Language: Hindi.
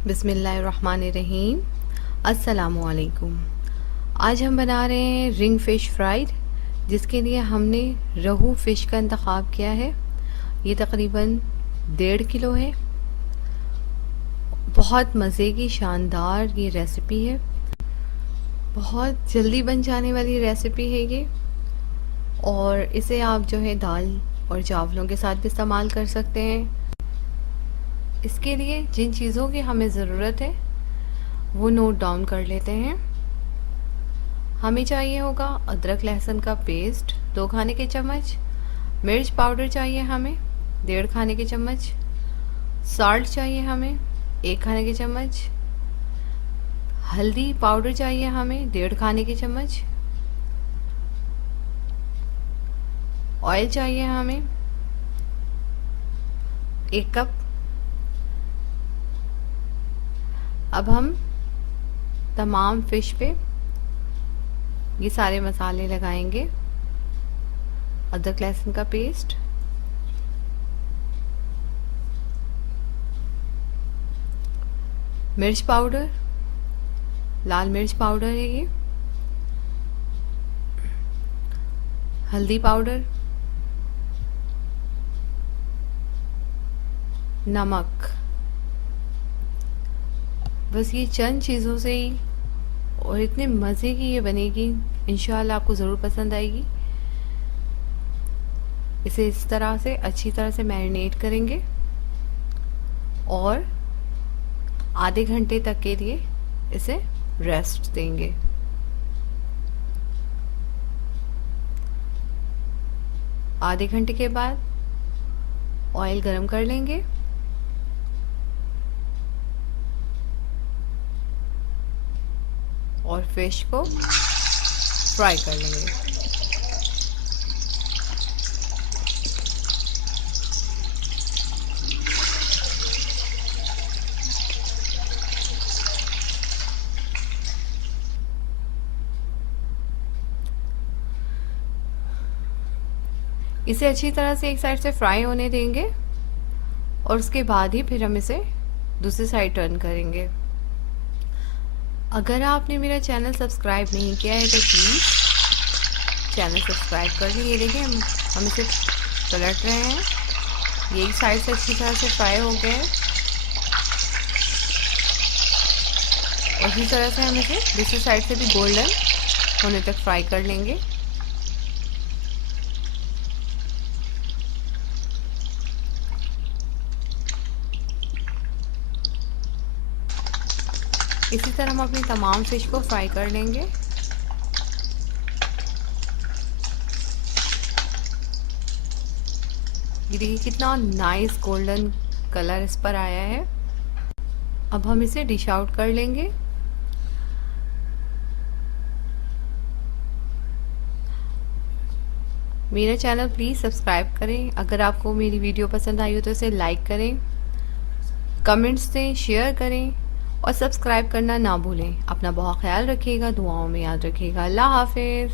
बिस्मिल्लाहिर्रहमानिर्रहीम। अस्सलामुअलैकुम। आज हम बना रहे हैं रिंग फ़िश फ्राइड, जिसके लिए हमने रोहू फ़िश का इंतखाब किया है। ये तकरीबन 1.5 किलो है। बहुत मज़े की शानदार ये रेसिपी है। बहुत जल्दी बन जाने वाली रेसिपी है ये, और इसे आप जो है दाल और चावलों के साथ भी इस्तेमाल कर सकते हैं। इसके लिए जिन चीज़ों की हमें ज़रूरत है वो नोट डाउन कर लेते हैं। हमें चाहिए होगा अदरक लहसुन का पेस्ट 2 खाने के चम्मच, मिर्च पाउडर चाहिए हमें 1.5 खाने के चम्मच, साल्ट चाहिए हमें 1 खाने के चम्मच, हल्दी पाउडर चाहिए हमें 1.5 खाने के चम्मच, ऑयल चाहिए हमें 1 कप। अब हम तमाम फ़िश पे ये सारे मसाले लगाएंगे। अदरक लहसुन का पेस्ट, मिर्च पाउडर, लाल मिर्च पाउडर है ये, हल्दी पाउडर, नमक। बस ये चंद चीज़ों से ही, और इतने मज़े की ये बनेगी, इंशाल्लाह आपको ज़रूर पसंद आएगी। इसे इस तरह से अच्छी तरह से मैरिनेट करेंगे और आधे घंटे तक के लिए इसे रेस्ट देंगे। आधे घंटे के बाद ऑयल गरम कर लेंगे और फिश को फ्राई कर लेंगे। इसे अच्छी तरह से एक साइड से फ्राई होने देंगे और उसके बाद ही फिर हम इसे दूसरी साइड टर्न करेंगे। अगर आपने मेरा चैनल सब्सक्राइब नहीं किया है तो प्लीज़ चैनल सब्सक्राइब कर लें। ये देखें हम इसे पलट रहे हैं, ये एक साइड से अच्छी तरह से फ्राई हो गए हैं। उसी तरह से हम इसे दूसरी साइड से भी गोल्डन होने तक फ्राई कर लेंगे। इसी तरह हम अपनी तमाम फिश को फ्राई कर लेंगे। ये देखिए कितना नाइस गोल्डन कलर इस पर आया है। अब हम इसे डिश आउट कर लेंगे। मेरा चैनल प्लीज़ सब्सक्राइब करें। अगर आपको मेरी वीडियो पसंद आई हो तो इसे लाइक करें, कमेंट्स दें, शेयर करें और सब्सक्राइब करना ना भूलें। अपना बहुत ख्याल रखिएगा, दुआओं में याद रखिएगा। अल्लाह हाफिज़।